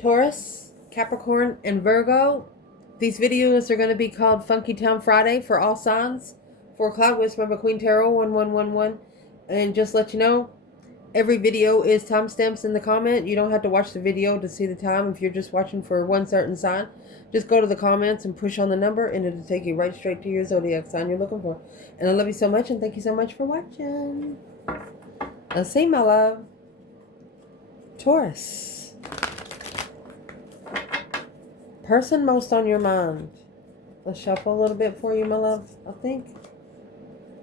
Taurus, Capricorn, and Virgo. These videos are going to be called FunkyTown Friday for all signs. For Cloud Whisper, McQueen Taroh 1111. And just let you know, every video is timestamps in the comment. You don't have to watch the video to see the time if you're just watching for one certain sign. Just go to the comments and push on the number and it'll take you right straight to your Zodiac sign you're looking for. And I love you so much and thank you so much for watching. Let's see, my love. Taurus. Person most on your mind. Let's shuffle a little bit for you, my love. I think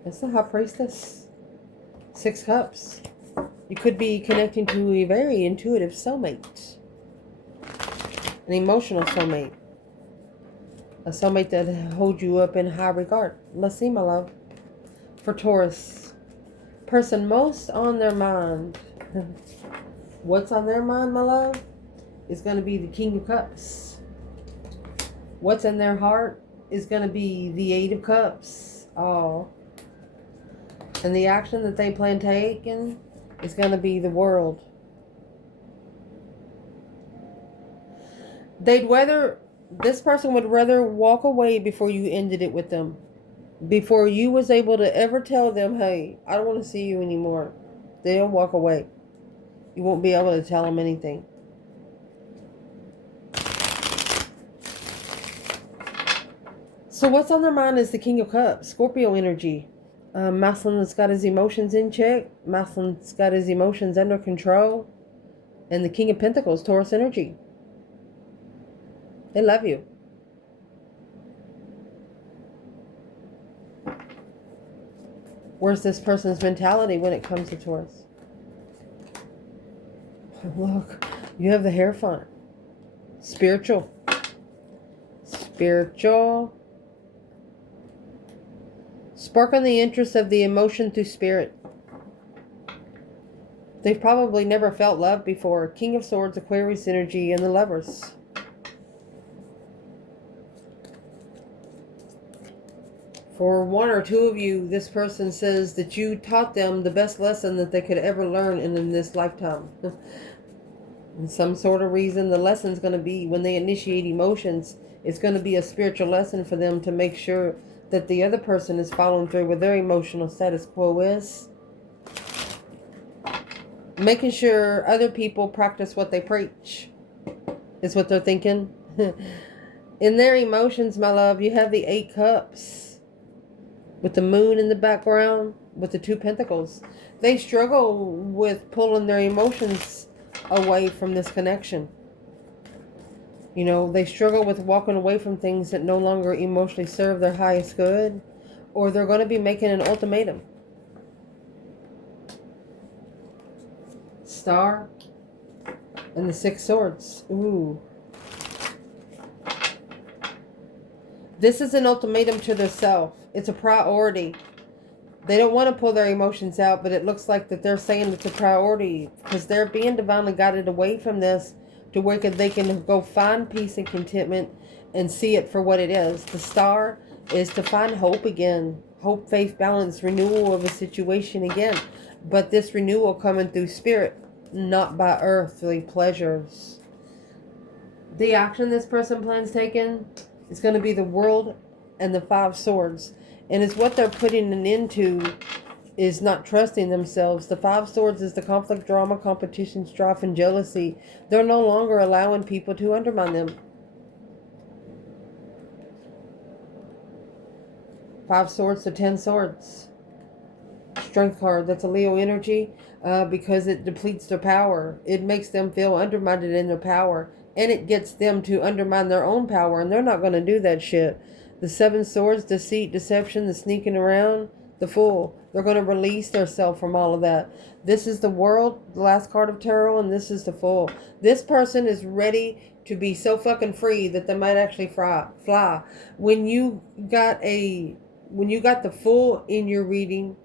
it's the High Priestess. 6 Cups. You could be connecting to a very intuitive soulmate. An emotional soulmate. A soulmate that holds you up in high regard. Let's see, my love. For Taurus. Person most on their mind. What's on their mind, my love? Is going to be the King of Cups. What's in their heart is going to be the 8 of Cups. Oh. And the action that they plan taking is going to be the World. This person would rather walk away before you ended it with them. Before you was able to ever tell them, hey, I don't want to see you anymore. They'll walk away. You won't be able to tell them anything. So what's on their mind is the King of Cups, Scorpio energy. Masculine's got his emotions in check. Masculine's got his emotions under control. And the King of Pentacles, Taurus energy. They love you. Where's this person's mentality when it comes to Taurus? Look, you have the Hierophant. Spiritual. Spiritual. Sparking the interest of the emotion through spirit. They've probably never felt love before. King of Swords, Aquarius energy, and the Lovers. For one or two of you, this person says that you taught them the best lesson that they could ever learn in this lifetime. In some sort of reason, the lesson's going to be when they initiate emotions, it's going to be a spiritual lesson for them to make sure that the other person is following through with their emotional status quo is. Making sure other people practice what they preach is what they're thinking. In their emotions, my love, you have the 8 Cups. With the moon in the background, with the 2 Pentacles. They struggle with pulling their emotions away from this connection. You know, they struggle with walking away from things that no longer emotionally serve their highest good. Or they're going to be making an ultimatum. Star. And the 6 Swords. Ooh. This is an ultimatum to themselves. It's a priority. They don't want to pull their emotions out, but it looks like that they're saying it's a priority because they're being divinely guided away from this to where they can go find peace and contentment and see it for what it is. The Star is to find hope again. Hope, faith, balance, renewal of a situation again. But this renewal coming through spirit, not by earthly pleasures. The action this person plans taking is going to be the World and the 5 Swords. And it's what they're putting an end to is not trusting themselves. The 5 Swords is the conflict, drama, competition, strife, and jealousy. They're no longer allowing people to undermine them. 5 Swords to 10 Swords. Strength card. That's a Leo energy because it depletes their power. It makes them feel undermined in their power. And it gets them to undermine their own power. And they're not going to do that shit. The 7 Swords, deceit, deception, the sneaking around, the Fool. They're going to release themselves from all of that. This is the World, the last card of Tarot, and this is the Fool. This person is ready to be so fucking free that they might actually fly. When you got the Fool in your reading,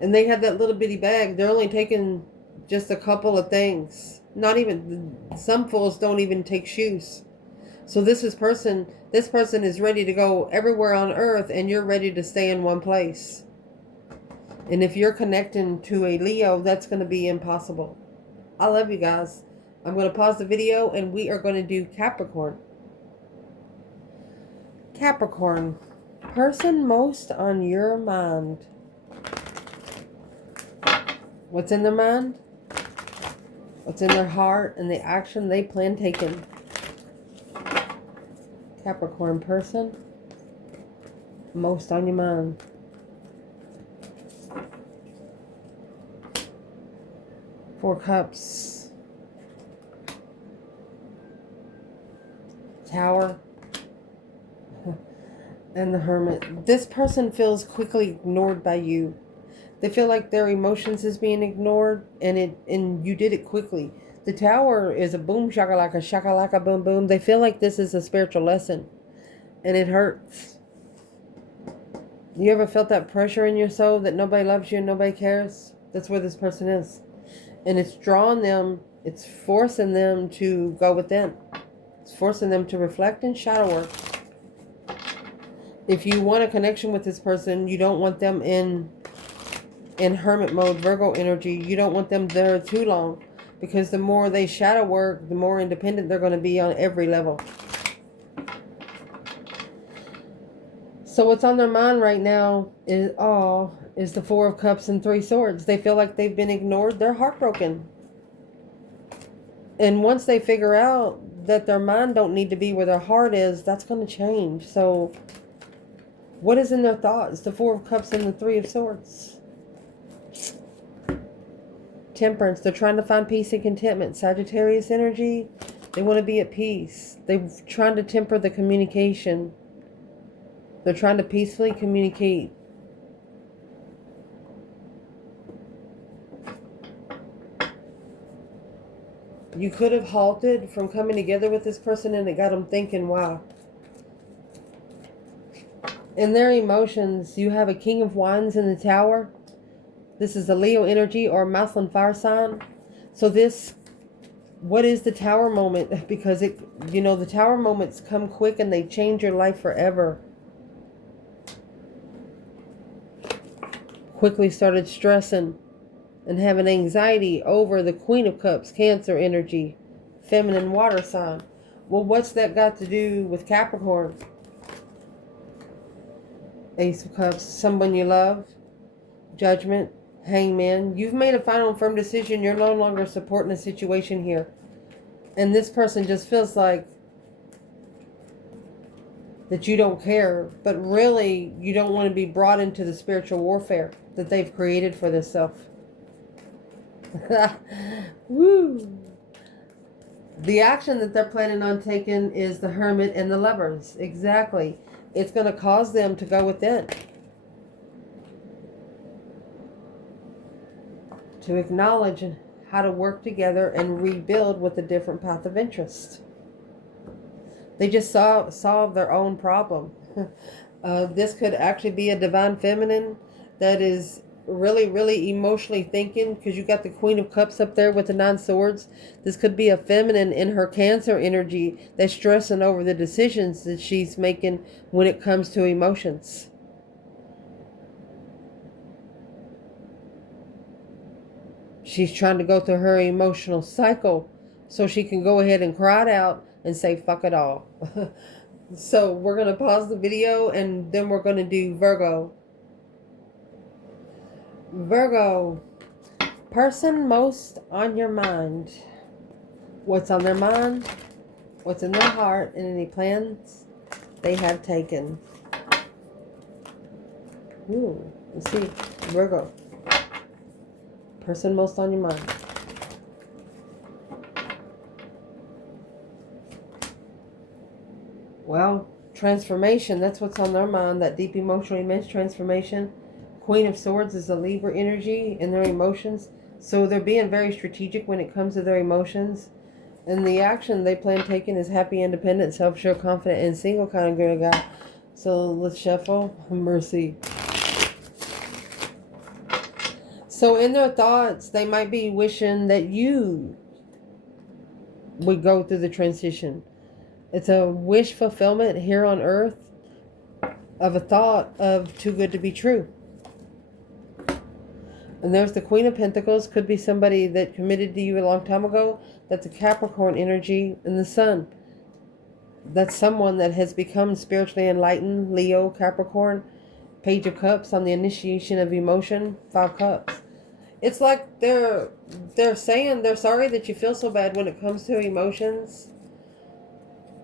and they have that little bitty bag, they're only taking just a couple of things. Not even, some fools don't even take shoes. So this person is ready to go everywhere on earth and you're ready to stay in one place. And if you're connecting to a Leo, that's going to be impossible. I love you guys. I'm going to pause the video and we are going to do Capricorn. Capricorn, person most on your mind. What's in their mind? What's in their heart and the action they plan taking? Capricorn person, most on your mind. Four Cups. Tower. And the Hermit. This person feels quickly ignored by you. They feel like their emotions is being ignored, and you did it quickly. The Tower is a boom shakalaka boom boom. They feel like this is a spiritual lesson, and it hurts. You ever felt that pressure in your soul that nobody loves you and nobody cares? That's where this person is, and it's drawing them. It's forcing them to go within. It's forcing them to reflect and shadow work. If you want a connection with this person, you don't want them in hermit mode, Virgo energy. You don't want them there too long, because the more they shadow work, the more independent they're going to be on every level. So what's on their mind right now is the Four of Cups and Three Swords. They feel like they've been ignored. They're heartbroken. And once they figure out that their mind don't need to be where their heart is, that's going to change. So what is in their thoughts? The Four of Cups and the Three of Swords. Temperance. They're trying to find peace and contentment. Sagittarius energy. They want to be at peace. They're trying to temper the communication. They're trying to peacefully communicate. You could have halted from coming together with this person, and it got them thinking, wow. In their emotions, you have a King of Wands in the Tower. This is a Leo energy or a masculine fire sign. So what is the Tower moment? Because the Tower moments come quick and they change your life forever. Quickly started stressing and having anxiety over the Queen of Cups, Cancer energy, feminine water sign. Well, what's that got to do with Capricorn? Ace of Cups, someone you love, Judgment, Hangman. You've made a final and firm decision. You're no longer supporting a situation here. And this person just feels like that you don't care. But really, you don't want to be brought into the spiritual warfare that they've created for themselves. Woo! The action that they're planning on taking is the Hermit and the Lovers. Exactly. It's going to cause them to go within. To acknowledge how to work together and rebuild with a different path of interest. They just solve their own problem. This could actually be a divine feminine that is really, really emotionally thinking, because you got the Queen of Cups up there with the 9 swords. This could be a feminine in her Cancer energy that's stressing over the decisions that she's making when it comes to emotions. She's trying to go through her emotional cycle so she can go ahead and cry it out and say, fuck it all. So we're going to pause the video and then we're going to do Virgo. Virgo, person most on your mind. What's on their mind? What's in their heart? And any plans they have taken. Ooh, let's see. Virgo. Person most on your mind. Well, transformation. That's what's on their mind. That deep emotional immense transformation. Queen of Swords is the Libra energy in their emotions. So they're being very strategic when it comes to their emotions. And the action they plan taking is happy, independent, self-sure, confident, and single kind of girl guy. So let's shuffle. Mercy. So in their thoughts, they might be wishing that you would go through the transition. It's a wish fulfillment here on earth of a thought of too good to be true. And there's the Queen of Pentacles. Could be somebody that committed to you a long time ago. That's a Capricorn energy. And the Sun. That's someone that has become spiritually enlightened. Leo, Capricorn. Page of Cups on the initiation of emotion. 5 Cups. It's like they're saying they're sorry that you feel so bad when it comes to emotions.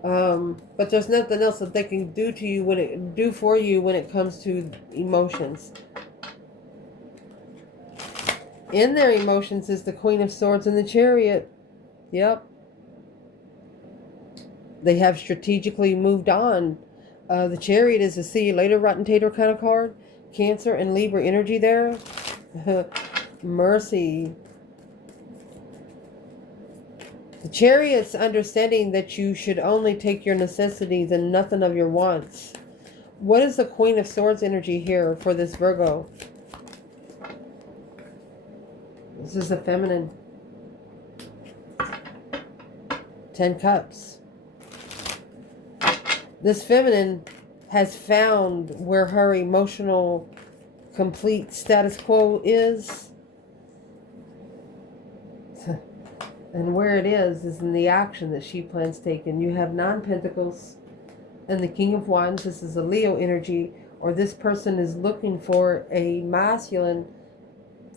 But there's nothing else that they can do to you do for you when it comes to emotions. In their emotions is the Queen of Swords and the Chariot. Yep. They have strategically moved on. The Chariot is a see you later, rotten tater kind of card. Cancer and Libra energy there. Mercy. The Chariot's understanding that you should only take your necessities and nothing of your wants. What is the Queen of Swords energy here for this Virgo? This is the feminine. 10 Cups. This feminine has found where her emotional complete status quo is. And where it is in the action that she plans taking. You have 9 Pentacles and the King of Wands. This is a Leo energy, or this person is looking for a masculine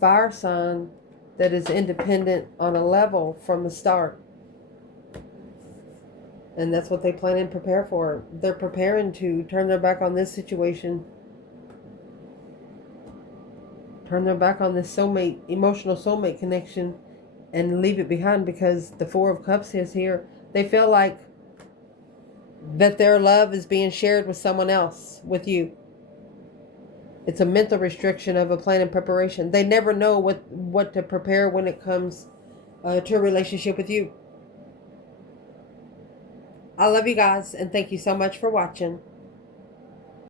fire sign that is independent on a level from the start. And that's what they plan and prepare for. They're preparing to turn their back on this situation. Turn their back on this soulmate, emotional soulmate connection, and leave it behind, because the 4 of Cups is here. They feel like that their love is being shared with someone else, with you. It's a mental restriction of a plan and preparation. They never know what to prepare when it comes to a relationship with you. I love you guys, and thank you so much for watching.